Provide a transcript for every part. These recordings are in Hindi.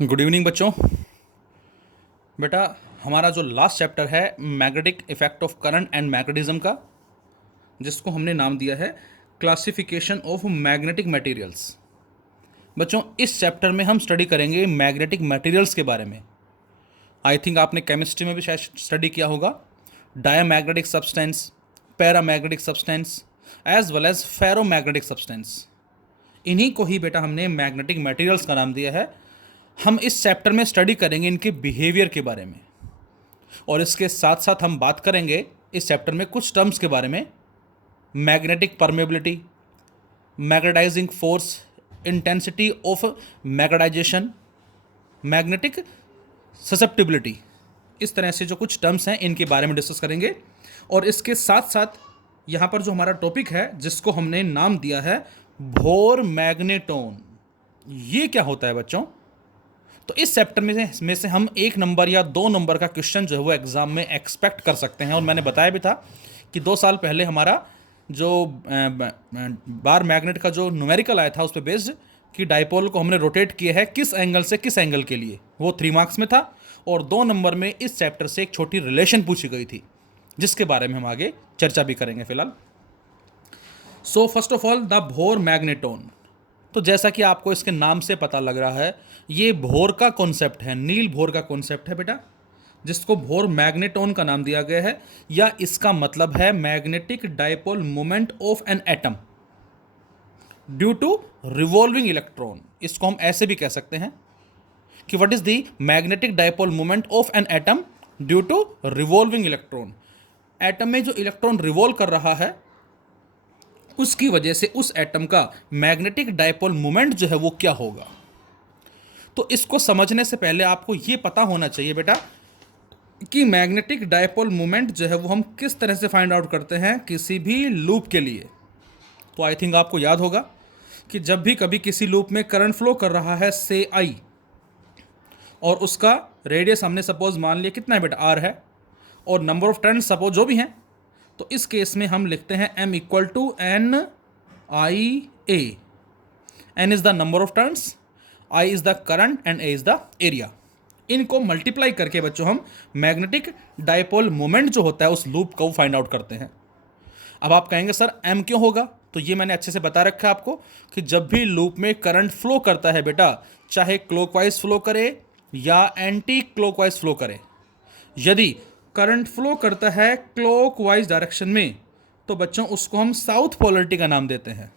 गुड इवनिंग बच्चों। बेटा, हमारा जो लास्ट चैप्टर है magnetic effect of current and magnetism का, जिसको हमने नाम दिया है क्लासिफिकेशन ऑफ मैग्नेटिक मटेरियल्स। बच्चों, इस चैप्टर में हम स्टडी करेंगे मैग्नेटिक मटेरियल्स के बारे में। आई थिंक आपने केमिस्ट्री में भी शायद स्टडी किया होगा। Diamagnetic substance, paramagnetic substance as well as ferromagnetic substance, इन्हीं को ही बेटा हमने मैग्नेटिक मटेरियल्स का नाम दिया है। हम इस चैप्टर में स्टडी करेंगे इनके बिहेवियर के बारे में, और इसके साथ साथ हम बात करेंगे इस चैप्टर में कुछ टर्म्स के बारे में। Magnetic permeability, magnetising force, intensity of magnetisation, magnetic susceptibility, इस तरह से जो कुछ टर्म्स हैं इनके बारे में डिस्कस करेंगे। और इसके साथ साथ यहाँ पर जो हमारा टॉपिक है जिसको हमने नाम दिया है बोहर मैग्नेटोन, ये क्या होता है बच्चों? तो इस चैप्टर में से हम 1 नंबर या 2 नंबर का क्वेश्चन जो है वो एग्जाम में एक्सपेक्ट कर सकते हैं। और मैंने बताया भी था कि 2 साल पहले हमारा जो बार मैग्नेट का जो न्यूमेरिकल आया था उस पर बेस्ड कि डाइपोल को हमने रोटेट किया है किस एंगल से किस एंगल के लिए, वो 3 मार्क्स में था। और 2 नंबर में इस चैप्टर से एक छोटी रिलेशन पूछी गई थी जिसके बारे में हम आगे चर्चा भी करेंगे फिलहाल। So first of all the Bohr magneton. तो जैसा कि आपको इसके नाम से पता लग रहा है, ये बोहर का कॉन्सेप्ट है, नील बोहर का कॉन्सेप्ट है बेटा, जिसको बोहर मैग्नेटोन का नाम दिया गया है। या इसका मतलब है magnetic dipole moment of an atom due to revolving electron. इसको हम ऐसे भी कह सकते हैं कि what is the magnetic dipole moment of an atom due to revolving electron. Atom में जो इलेक्ट्रॉन रिवॉल्व कर रहा है उसकी वजह से उस एटम का मैग्नेटिक डाइपोल मोमेंट जो है वो क्या होगा। तो इसको समझने से पहले आपको ये पता होना चाहिए बेटा कि मैग्नेटिक डाइपोल मोमेंट जो है वो हम किस तरह से फाइंड आउट करते हैं किसी भी लूप के लिए। तो आई थिंक आपको याद होगा कि जब भी कभी किसी लूप में करंट फ्लो कर रहा है से आई, और उसका रेडियस हमने सपोज मान लिया कितना है बेटा, आर है, और नंबर ऑफ टर्न सपोज जो भी हैं, तो इस केस में हम लिखते हैं m equal to N I A. N is the number of turns, I is the current and A is the area. इनको मल्टीप्लाई करके बच्चों हम मैग्नेटिक डाइपोल मोमेंट जो होता है उस लूप को फाइंड आउट करते हैं। अब आप कहेंगे सर m क्यों होगा? तो ये मैंने अच्छे से बता रखा है आपको कि जब भी लूप में करंट फ्लो करता है बेटा, चाहे क्लॉकवाइज फ्लो करे या एंटी क्लॉकवाइज फ्लो करे, यदि करंट फ्लो करता है क्लॉकवाइज डायरेक्शन में तो बच्चों उसको हम साउथ पोलरिटी का नाम देते हैं।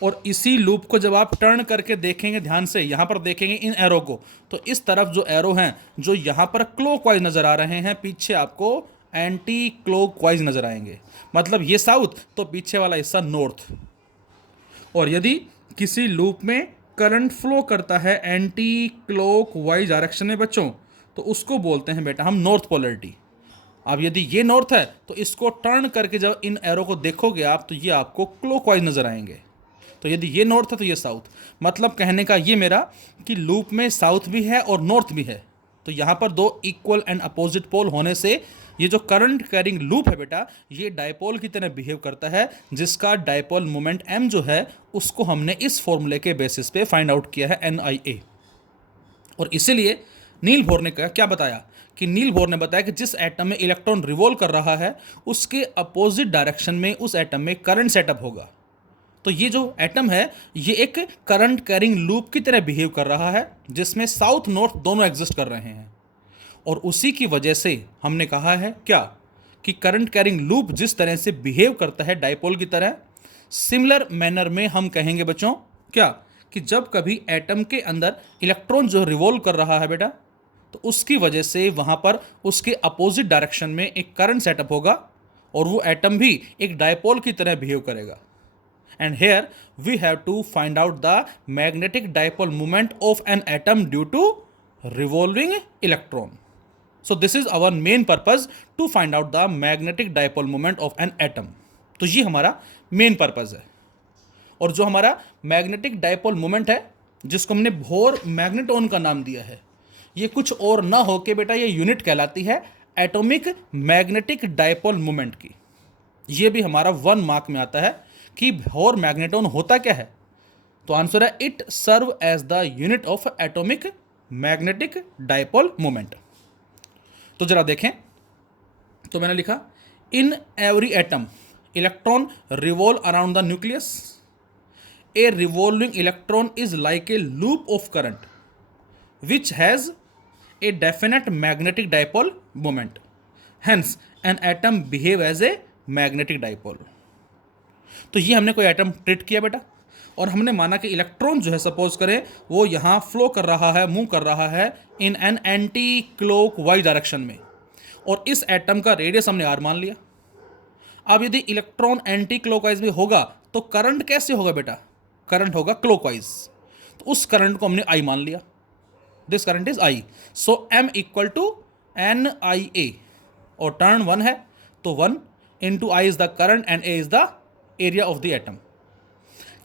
और इसी लूप को जब आप टर्न करके देखेंगे, ध्यान से यहाँ पर देखेंगे इन एरो को, तो इस तरफ जो एरो हैं जो यहाँ पर क्लॉकवाइज नज़र आ रहे हैं, पीछे आपको एंटी क्लॉकवाइज नज़र आएंगे। मतलब ये साउथ तो पीछे वाला हिस्सा नॉर्थ। और यदि किसी लूप में करंट फ्लो करता है एंटी क्लॉकवाइज डायरेक्शन में बच्चों, तो उसको बोलते हैं बेटा हम नॉर्थ पोलरिटी। अब यदि ये नॉर्थ है तो इसको टर्न करके जब इन एरो को देखोगे आप तो ये आपको क्लॉकवाइज नज़र आएंगे। तो यदि ये नॉर्थ है तो ये साउथ। मतलब कहने का ये मेरा कि लूप में साउथ भी है और नॉर्थ भी है, तो यहाँ पर 2 इक्वल एंड अपोजिट पोल होने से ये जो करंट कैरिंग लूप है बेटा, ये डाइपोल की तरह बिहेव करता है, जिसका डाइपोल मोमेंट m जो है उसको हमने इस फॉर्मूले के बेसिस पे फाइंड आउट किया है NIA। और इसीलिए नील बोहर ने क्या बताया कि नील बोहर ने बताया कि जिस एटम में इलेक्ट्रॉन रिवॉल्व कर रहा है उसके अपोजिट डायरेक्शन में उस एटम में करंट सेटअप होगा। तो ये जो एटम है ये एक करंट कैरिंग लूप की तरह बिहेव कर रहा है जिसमें साउथ नॉर्थ दोनों एग्जिस्ट कर रहे हैं। और उसी की वजह से हमने कहा है क्या कि करंट कैरिंग लूप जिस तरह से बिहेव करता है डाइपोल की तरह, सिमिलर मैनर में हम कहेंगे बच्चों क्या कि जब कभी एटम के अंदर इलेक्ट्रॉन जो रिवॉल्व कर रहा है बेटा, तो उसकी वजह से वहाँ पर उसके अपोजिट डायरेक्शन में एक करंट सेटअप होगा और वो एटम भी एक डाइपोल की तरह बिहेव करेगा। And here we have to find out the magnetic dipole moment of an atom due to revolving electron. So this is our main purpose to find out the magnetic dipole moment of an atom. तो ये हमारा मेन पर्पज है। और जो हमारा मैग्नेटिक डाइपोल मोमेंट है जिसको हमने बोहर मैग्नेटोन का नाम दिया है, ये कुछ और ना हो के बेटा ये यूनिट कहलाती है एटॉमिक मैग्नेटिक डाइपोल मोमेंट की। ये भी हमारा 1 मार्क में आता है कि बोहर मैग्नेटोन होता क्या है। तो आंसर है it serve as the unit of atomic magnetic dipole moment. तो जरा देखें, तो मैंने लिखा in every atom electron revolve around the nucleus. A revolving electron is like a loop of current which has a definite magnetic dipole moment, hence an atom behave as a magnetic dipole. तो ये हमने कोई एटम ट्रीट किया बेटा, और हमने माना कि इलेक्ट्रॉन जो है सपोज करें वो यहाँ फ्लो कर रहा है, मूव कर रहा है in an anti clock wise direction में, और इस एटम का रेडियस हमने आर मान लिया। अब यदि इलेक्ट्रॉन एंटी क्लॉकवाइज में होगा तो करंट कैसे होगा बेटा, करंट होगा क्लॉकवाइज, तो उस करंट को हमने आई मान लिया, this current is I. So M equal to N I A, और टर्न 1 है तो 1 into I is the current and A is the area of the atom.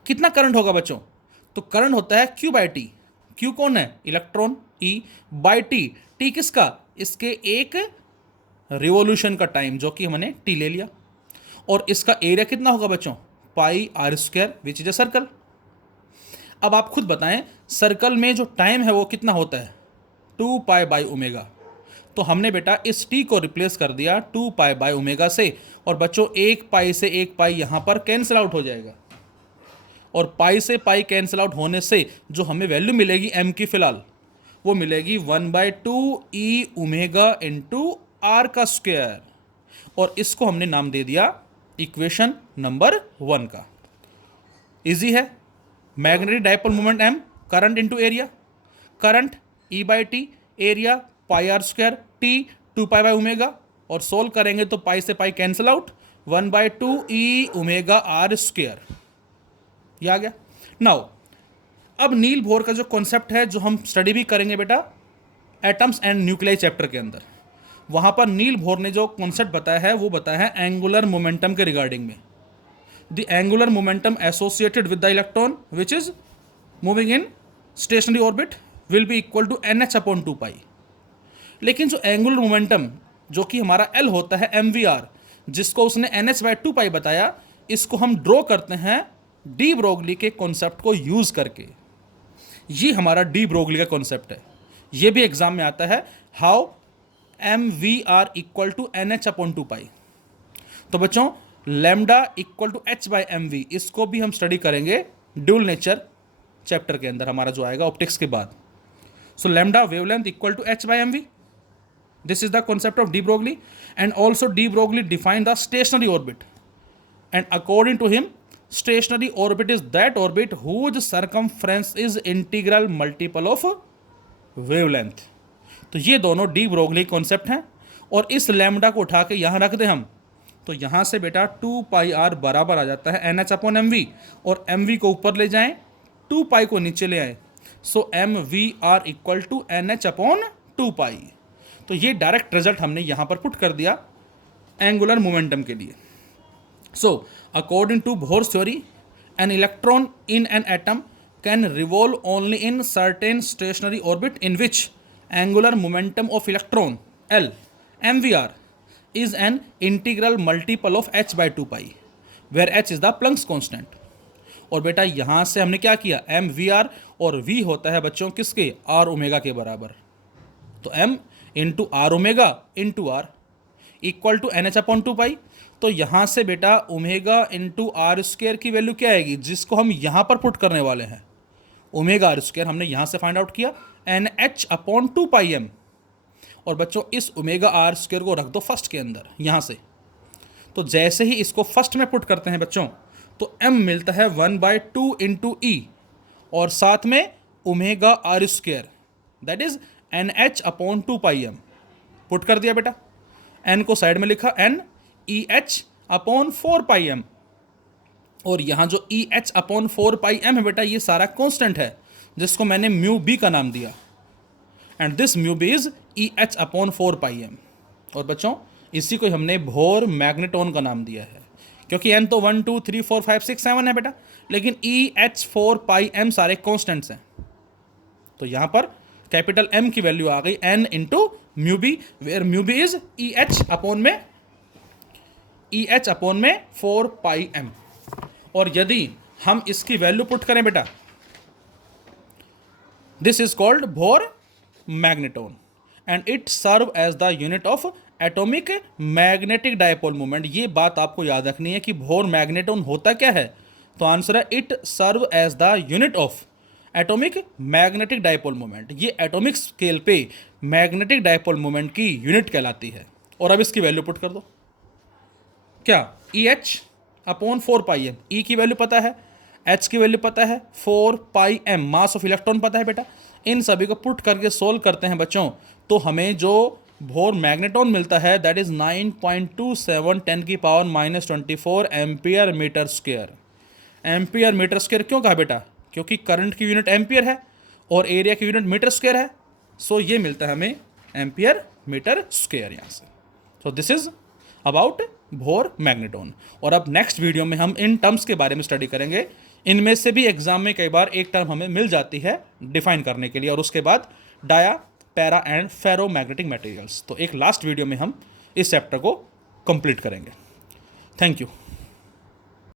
कितना करंट होगा बच्चों, तो करंट होता है Q बाई टी। Q कौन है, electron, E by T, T किसका, इसके एक रिवॉल्यूशन का टाइम जो कि हमने टी ले लिया, और इसका एरिया कितना होगा बच्चों, pi are square which is a circle. अब आप खुद बताएं सर्कल में जो टाइम है वो कितना होता है, 2 पाई बाई ओमेगा। तो हमने बेटा इस टी को रिप्लेस कर दिया 2 पाई बाई ओमेगा से, और बच्चों 1 पाई से 1 पाई यहाँ पर कैंसिल आउट हो जाएगा, और पाई से पाई कैंसिल आउट होने से जो हमें वैल्यू मिलेगी एम की फिलहाल वो मिलेगी 1/2 ई ओमेगा इंटू आर का स्क्वायर, और इसको हमने नाम दे दिया इक्वेशन नंबर 1 का। इजी है, magnetic dipole moment m, current into area, current e by t, area pi are square, t 2 pi by omega, और सोल्व करेंगे तो पाई से pi cancel out, 1/2 e omega r square, ये आ गया। नाउ अब नील बोर का जो कॉन्सेप्ट है जो हम स्टडी भी करेंगे बेटा एटम्स एंड न्यूक्लियाई चैप्टर के अंदर, वहाँ पर नील बोर ने जो कॉन्सेप्ट बताया है वो बताया है एंगुलर मोमेंटम के रिगार्डिंग में। The angular momentum associated with the electron which is moving in stationary orbit will be equal to NH/2 लेकिन जो एंगुलर मोमेंटम जो कि हमारा L होता है mvr, जिसको उसने NH/2 बताया, इसको हम ड्रॉ करते हैं डी ब्रोगली के कॉन्सेप्ट को यूज करके। ये हमारा डी ब्रोगली का कॉन्सेप्ट है, ये भी एग्जाम में आता है, how mvr equal to NH/2। तो बच्चों लैम्डा इक्वल टू h/mv, इसको भी हम स्टडी करेंगे ड्यूल नेचर चैप्टर के अंदर, हमारा जो आएगा ऑप्टिक्स के बाद। So lambda wavelength equal to h/mv, this is the concept of de Broglie, and also de Broglie defined the stationary orbit, and according to him stationary orbit is that orbit whose circumference is integral multiple of wavelength। तो ये दोनों डी ब्रोगली कॉन्सेप्ट हैं, और इस लैम्डा को उठा के यहाँ रख दें हम, तो यहाँ से बेटा 2 पाई आर बराबर आ जाता है NH/mv, और mv को ऊपर ले जाएं 2 पाई को नीचे ले आए, सो mvr इक्वल टू NH/2। तो ये डायरेक्ट रिजल्ट हमने यहाँ पर पुट कर दिया एंगुलर मोमेंटम के लिए। So according to Bohr's theory an electron in an atom can revolve only in certain stationary orbit in which angular momentum of electron L mvr is an integral multiple of h/2 where h is the Planck's constant। और बेटा यहाँ से हमने क्या किया, mvr और v होता है बच्चों किसके, r ओमेगा के बराबर, तो m into r omega into r equal to NH/2। तो यहाँ से बेटा ओमेगा इंटू आर स्क्वायर की वैल्यू क्या आएगी, जिसको हम यहाँ पर पुट करने वाले हैं, ओमेगा आर स्क्वायर हमने यहाँ से फाइंड आउट किया NH/2m, और बच्चों इस ओमेगा आर स्क्वायर को रख दो फर्स्ट के अंदर यहाँ से। तो जैसे ही इसको फर्स्ट में पुट करते हैं बच्चों तो m मिलता है 1/2 इंटू ई, और साथ में omega r square that is NH/2m put कर दिया बेटा, n को साइड में लिखा n EH/4m, और यहाँ जो EH/4m है बेटा ये सारा कांस्टेंट है जिसको मैंने म्यू बी का नाम दिया, and this mu B is EH/4m। और बच्चों इसी को हमने बोर मैग्नेटॉन का नाम दिया है, क्योंकि n तो 1 2 3 4 5 6 7 है बेटा, लेकिन EH/4m सारे कांस्टेंट्स हैं। तो यहाँ पर कैपिटल M की वैल्यू आ गई n into mu B, where mu B is EH/4m। और यदि हम इसकी वैल्यू पुट करें बेटा this is called Bohr magneton and it serve as the unit of atomic magnetic dipole moment. ये बात आपको याद रखनी है कि बोर मैग्नेटोन होता क्या है, तो आंसर है it serve as the unit of atomic magnetic dipole moment. ये एटॉमिक स्केल पे मैग्नेटिक डायपोल मोमेंट की यूनिट कहलाती है। और अब इसकी वैल्यू पुट कर दो, क्या ई एच अपॉन 4πm। ई की वैल्यू पता है, एच की वैल्यू पता है, 4πm मास ऑफ इलेक्ट्रॉन पता है बेटा। इन सभी को पुट करके सोल्व करते हैं बच्चों, तो हमें जो बोर मैग्नेटोन मिलता है that is 9.27 10⁻⁻24 ampere metre square. Ampere metre square क्यों कहा बेटा, क्योंकि करंट की यूनिट एम्पियर है और एरिया की यूनिट मीटर स्क्वायर है। सो ये मिलता है हमें एम्पियर मीटर स्क्वायर यहाँ से। So this is about Bohr magneton. और अब नेक्स्ट वीडियो में हम इन टर्म्स के बारे में स्टडी करेंगे। इनमें से भी एग्जाम में कई बार एक टर्म हमें मिल जाती है डिफाइन करने के लिए, और उसके बाद dia, para and ferro magnetic materials. तो एक लास्ट वीडियो में हम इस चैप्टर को कंप्लीट करेंगे। Thank you.